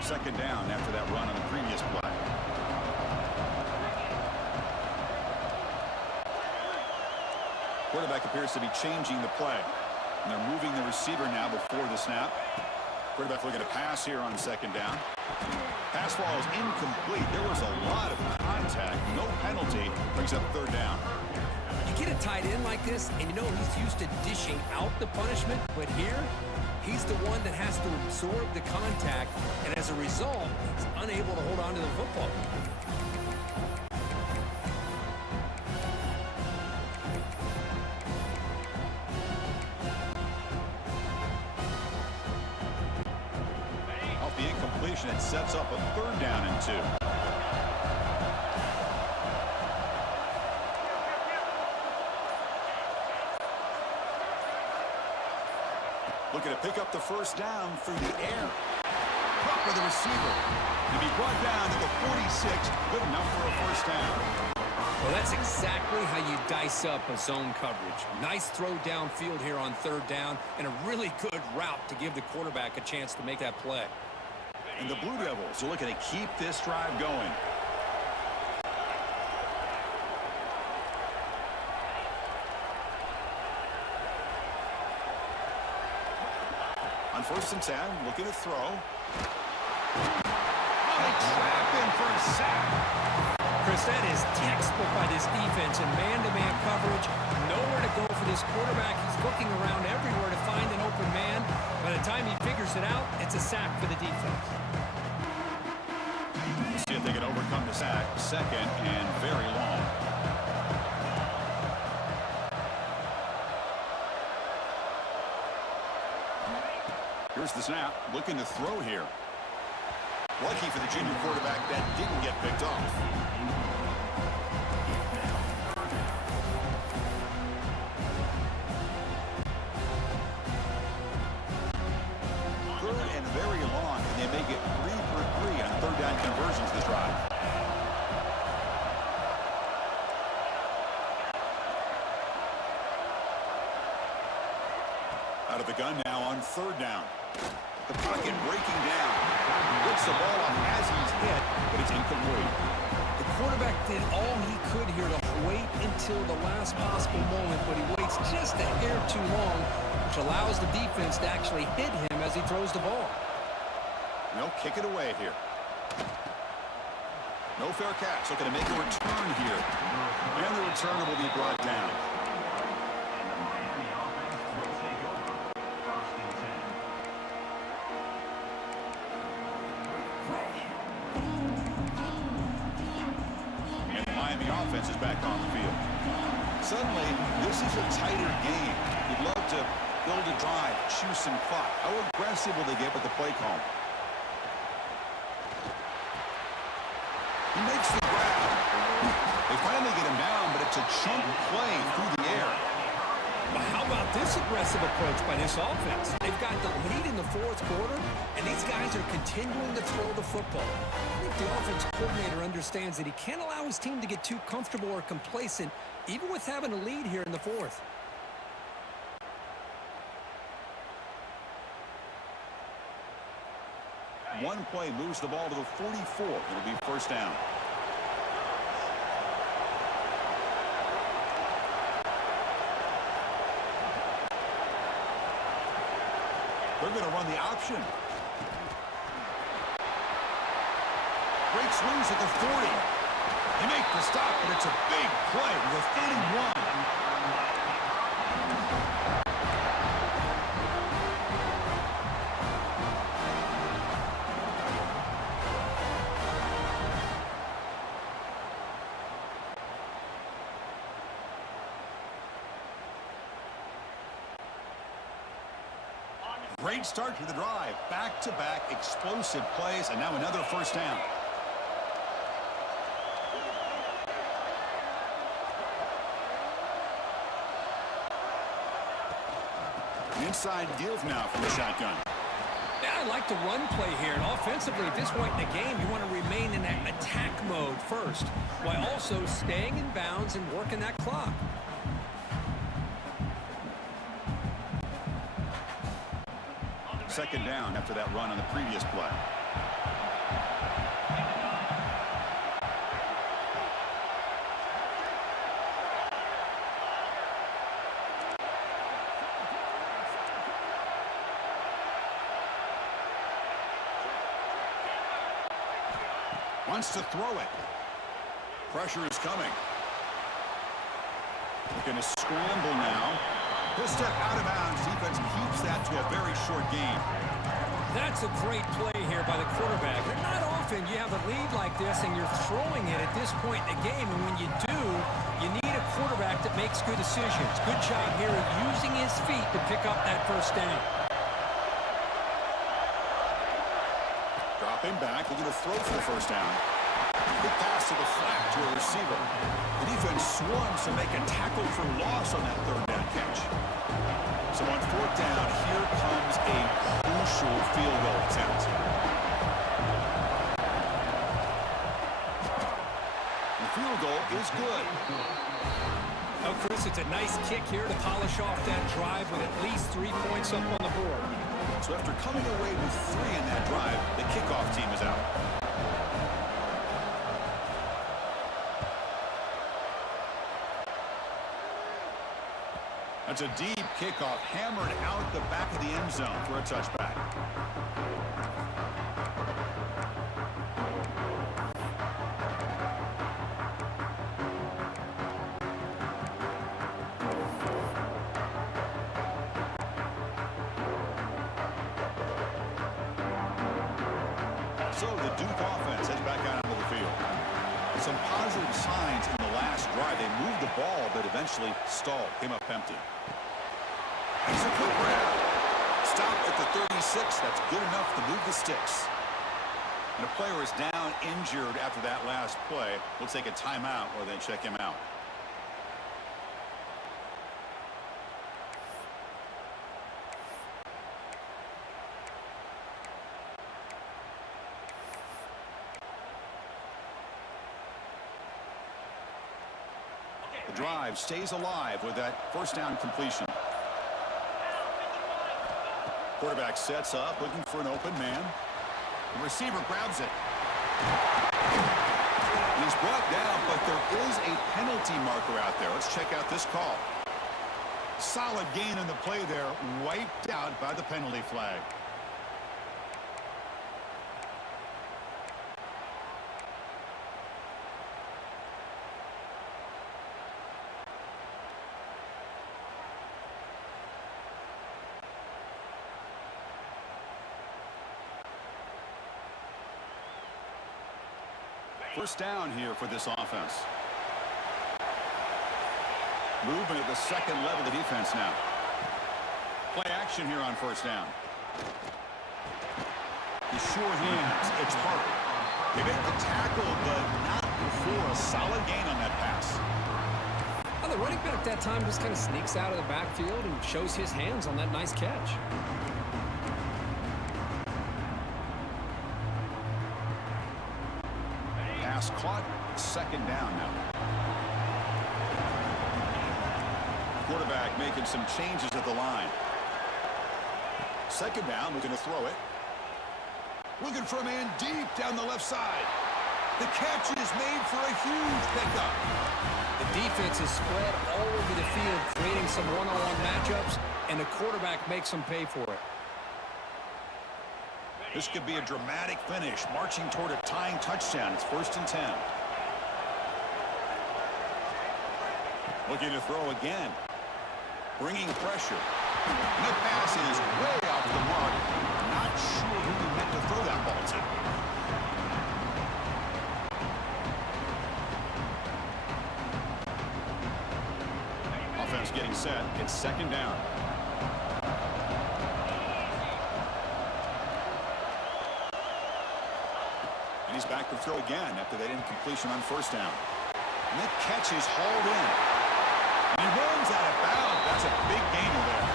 Second down after that run on the previous play. Quarterback appears to be changing the play. And they're moving the receiver now before the snap. Quarterback looking to pass here on 2nd down. Pass ball is incomplete. There was a lot of contact. No penalty. Brings up 3rd down. You get a tight end like this, and you know he's used to dishing out the punishment, but here, he's the one that has to absorb the contact, and as a result, he's unable to hold on to the football. Off the incompletion, it sets up a 3rd down and 2. Looking to pick up the 1st down through the air. Caught by the receiver. To be brought down to the 46. Good enough for a 1st down. Well, that's exactly how you dice up a zone coverage. Nice throw downfield here on 3rd down, and a really good route to give the quarterback a chance to make that play. And the Blue Devils are looking to keep this drive going. On 1st and 10, looking to throw. Oh, they trap him for a sack. Chris, that is textbook by this defense in man-to-man coverage. Nowhere to go for this quarterback. He's looking around everywhere to find an open man. By the time he figures it out, it's a sack for the defense. Let's see if they can overcome the sack. 2nd and very long. Here's the snap, looking to throw here. Lucky for the junior quarterback that didn't get picked off. 3rd and very long, and they make it 3 for 3 on 3rd down conversions this drive. Out of the gun now on 3rd down. The pocket breaking down. Gets the ball off as he's hit, but it's incomplete. The quarterback did all he could here to wait until the last possible moment, but he waits just a hair too long, which allows the defense to actually hit him as he throws the ball. They'll kick it away here. No fair catch. Looking to make a return here. And the return will be brought down. Offense is back on the field. Suddenly, this is a tighter game. You'd love to build a drive, choose some clock. How aggressive will they get with the play call? He makes the grab. a chunk play through the air. But how about this aggressive approach by this offense? They've got the lead in the fourth quarter, and these guys are continuing to throw the football. I think the offense coordinator understands that he can't allow his team to get too comfortable or complacent, even with having a lead here in the fourth. One play moves the ball to the 44. It'll be first down. They're going to run the option. Breaks loose at the 40. They make the stop, but it's a big play to the 31. Great start to the drive. Back-to-back explosive plays, and now another first down. Inside deals now from the shotgun. Yeah, I like the run play here. And offensively, at this point in the game, you want to remain in that attack mode first, while also staying in bounds and working that clock. Second down after that run on the previous play. Wants to throw it. Pressure is coming. Looking to scramble now. He'll step out of bounds. Defense keeps that to a very short gain. That's a great play here by the quarterback. And not often you have a lead like this and you're throwing it at this point in the game. And when you do, you need a quarterback that makes good decisions. Good job here of using his feet to pick up that first down. Dropping back, looking to throw for the first down. Good pass to the flat to a receiver. The defense swarms to make a tackle for loss on that third down catch. So on fourth down, here comes a crucial field goal attempt. The field goal is good. Now, Chris, it's a nice kick here to polish off that drive with at least 3 points up on the board. So after coming away with 3 in that drive, the kickoff team is out. That's a deep kickoff, hammered out the back of the end zone for a touchback. So the Duke offense heads back out onto the field. Some positive signs in the last drive. They moved the ball, but eventually stalled, came up empty. Here's a quick grab. Stop at the 36. That's good enough to move the sticks. And a player is down injured after that last play. We'll take a timeout or then check him out. The drive stays alive with that first down completion. Quarterback sets up, looking for an open man. The receiver grabs it. He's brought down, but there is a penalty marker out there. Let's check out this call. Solid gain in the play there, wiped out by the penalty flag. First down here for this offense. Movement at the second level of the defense now. Play action here on first down. The sure hands. It's Parker. They make the tackle, but not before a solid gain on that pass. Well, the running back that time just kind of sneaks out of the backfield and shows his hands on that nice catch. Pass caught. Second down now. Quarterback making some changes at the line. Second down, looking to throw it. Looking for a man deep down the left side. The catch is made for a huge pickup. The defense is spread all over the field, creating some one-on-one matchups, and the quarterback makes them pay for it. This could be a dramatic finish, marching toward a tying touchdown. It's 1st and 10. Looking to throw again. Bringing pressure. And the pass is way off the mark. Not sure who he meant to throw that ball to. Offense getting set. It's second down. And he's back to throw again after that incompletion on first down. And that catch is hauled in. And he runs out of bounds. That's a big gainer there.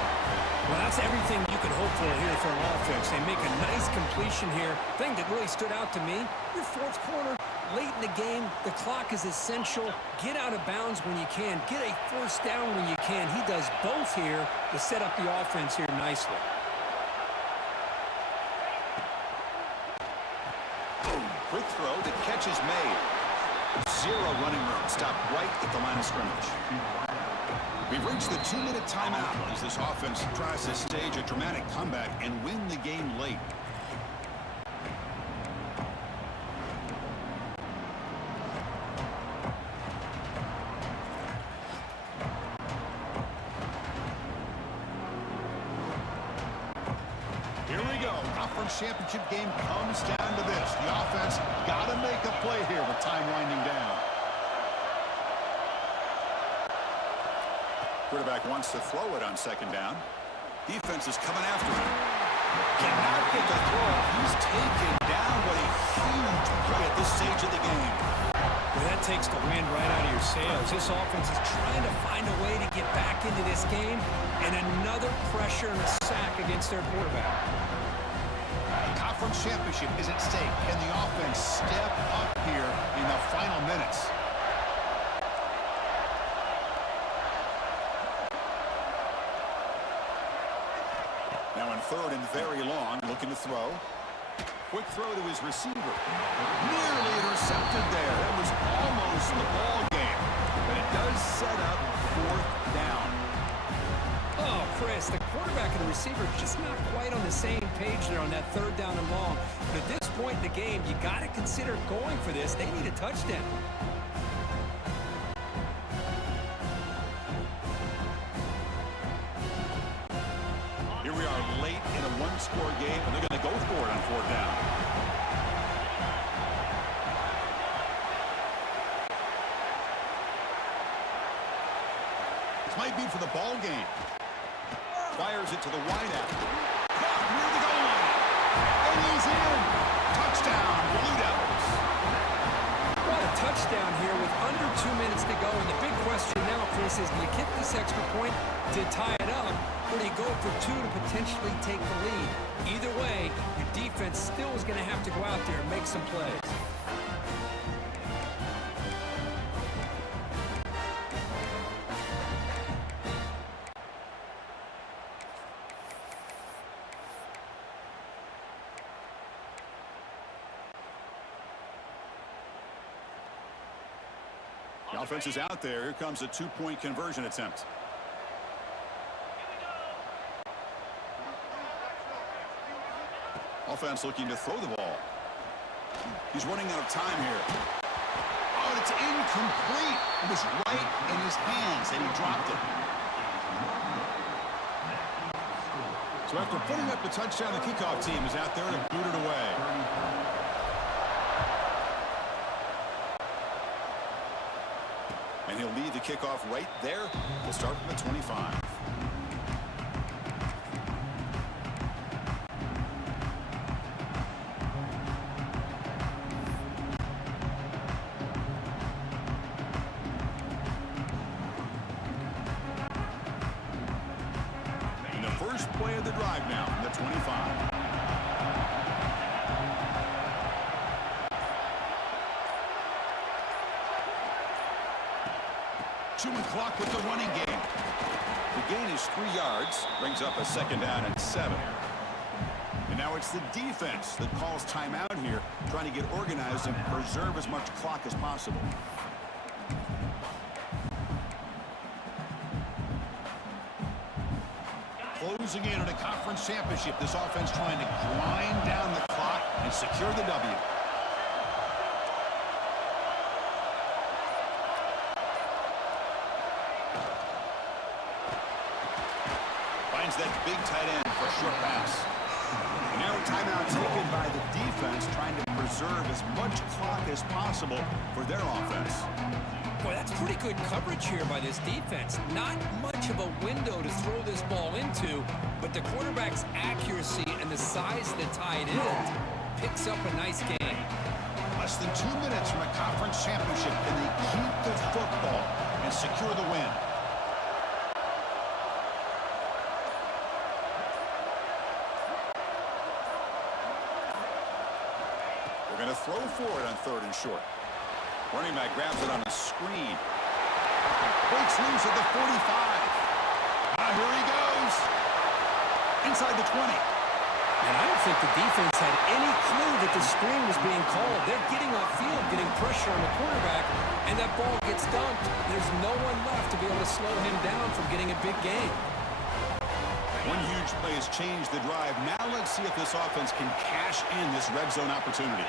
Well, that's everything you could hope for here for an offense. They make a nice completion here. Thing that really stood out to me, your fourth quarter, late in the game, the clock is essential. Get out of bounds when you can. Get a first down when you can. He does both here to set up the offense here nicely. Quick throw. The catch is made. Zero running room. Stopped right at the line of scrimmage. We've reached the 2-minute timeout as this offense tries to stage a dramatic comeback and win the game late. Here we go. Conference championship game comes down to this. The offense got to make a play here with time winding down. Quarterback wants to throw it on second down. Defense is coming after him. Cannot get the throw. He's taken down. What a huge play at this stage of the game. Well, that takes the wind right out of your sails. This offense is trying to find a way to get back into this game, and another pressure and a sack against their quarterback. The conference championship is at stake. Can the offense step up here in the final minutes? Now in third and very long, looking to throw. Quick throw to his receiver. Nearly intercepted there. That was almost the ball game. But it does set up fourth down. Oh, Chris, the quarterback and the receiver just not quite on the same page there on that third down and long. But at this point in the game, you got to consider going for this. They need a touchdown. Here we are late in a one-score game, and they're going to go for it on fourth down. This might be for the ball game. Fires it to the wideout. Caught near the goal line. And he's in. Touchdown, Blue Devils. What a touchdown here with under 2 minutes to go. And the big question now, Chris, is do you kick this extra point to tie it up, or do you go for two to potentially take the lead? Either way, your defense still is going to have to go out there and make some plays. The offense is out there. Here comes a two-point conversion attempt. Offense looking to throw the ball. He's running out of time here. Oh, and it's incomplete. It was right in his hands, and he dropped it. So after putting up the touchdown, the kickoff team is out there to boot it away. And he'll lead the kickoff right there. We'll start from the 25. first play of the drive now from the 25. Chewing clock with the running game. The gain is 3 yards, brings up a second down and 7. And now it's the defense that calls timeout here, trying to get organized and preserve as much clock as possible. Closing in on a conference championship, this offense trying to grind down the clock and secure the W. Finds that big tight end for a short pass. And now a timeout taken by the defense, trying to preserve as much clock as possible for their offense. Boy, that's pretty good coverage here by this defense. Not much of a window to throw this ball into, but the quarterback's accuracy and the size of the tight end picks up a nice gain. Less than 2 minutes from a conference championship, and they keep the football and secure the win. We're going to throw for it on 3rd and short. Running back grabs it on a screen. Breaks loose at the 45. Here he goes. Inside the 20. And I don't think the defense had any clue that the screen was being called. They're getting upfield, getting pressure on the quarterback, and that ball gets dumped. There's no one left to be able to slow him down from getting a big gain. One huge play has changed the drive. Now let's see if this offense can cash in this red zone opportunity.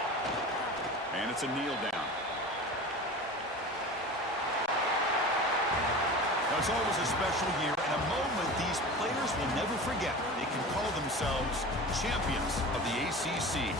And it's a kneel down. Now, it's always a special year and a moment these players will never forget. They can call themselves champions of the ACC.